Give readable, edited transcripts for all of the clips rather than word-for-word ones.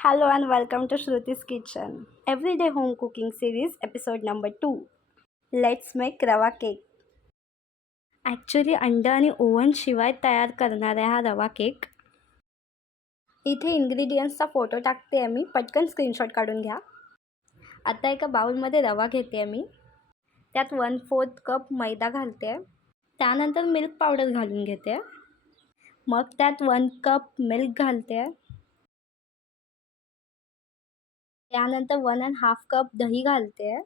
Hello and welcome to Shruti's Kitchen. Everyday home cooking series episode number 2. Let's make rava cake. Actually अंड आणि oven शिवाय तयार करणार आहे हा रवा केक. इथे इन्ग्रेडियंट्सचा फोटो टाकते आहे मी, पटकन स्क्रीनशॉट काढून घ्या. आता एका बाउलमध्ये रवा घेते आहे मी. त्यात 1/4 कप मैदा घालते आहे. त्यानंतर मिल्क पावडर घालून घेते आहे. मग त्यात 1 कप मिल्क घालते आहे. त्यानंतर 1.5 कप दही घालते आहे.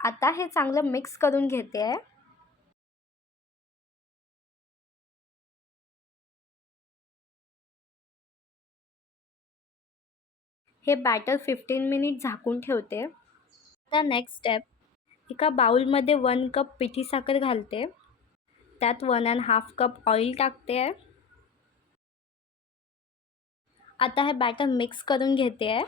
आता हे चांगलं मिक्स करून घेते आहे. हे बॅटर 15 मिनिट झाकून ठेवते. आता नेक्स्ट स्टेप, एका बाउलमध्ये 1 कप पिठी साखर घालते. त्यात 1.5 कप ऑइल टाकते आहे. आता हे बॅटर मिक्स करून घेते आहे.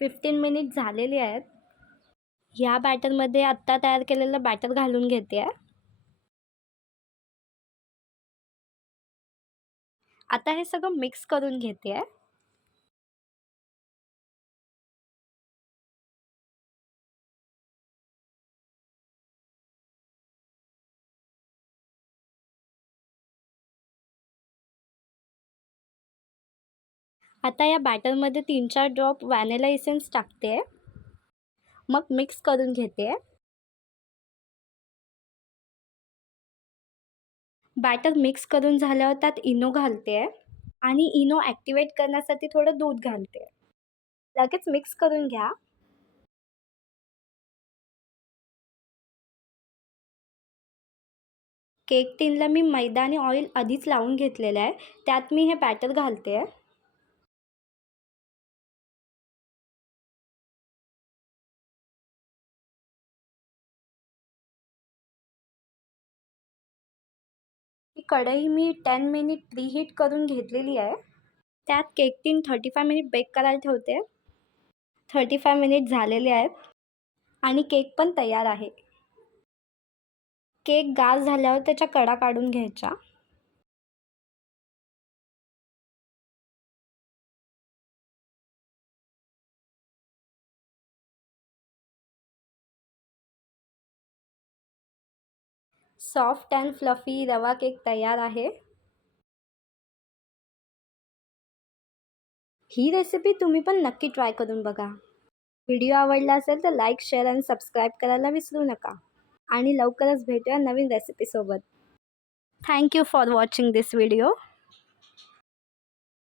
$15 मिनिट झालेले आहेत. ह्या बॅटरमध्ये आत्ता तयार केलेलं बॅटर घालून घेते आहे. आता हे सगळं मिक्स करून घेते आहे. आता या बॅटरमध्ये 3-4 ड्रॉप व्हॅनिला इसेन्स टाकते आहे. मग मिक्स करून घेते आहे. बॅटर मिक्स करून झाल्यावर त्यात इनो घालते आहे आणि इनो ॲक्टिवेट करण्यासाठी थोडं दूध घालते. लगेच मिक्स करून घ्या. केक टिनला मी मैदा आणि ऑइल आधीच लावून घेतलेलं आहे. त्यात मी हे बॅटर घालते आहे. ही कढई मी 10 मिनिट प्रीहीट करून घेतलेली आहे. त्यात केक टिन 35 मिनिट बेक करायला ठेवते. 35 मिनिट झालेले आहेत आणि केक पण तयार आहे. केक गार झाल्यावर त्याच्या कडा काढून घ्यायच्या. सॉफ्ट अँड फ्लफी रवा केक तयार आहे. ही रेसिपी तुम्ही पण नक्की ट्राय करून बघा. व्हिडिओ आवडला असेल तर लाईक, शेअर आणि सबस्क्राईब करायला विसरू नका. आणि लवकरच भेटूया नवीन रेसिपीसोबत. Thank you for watching this video.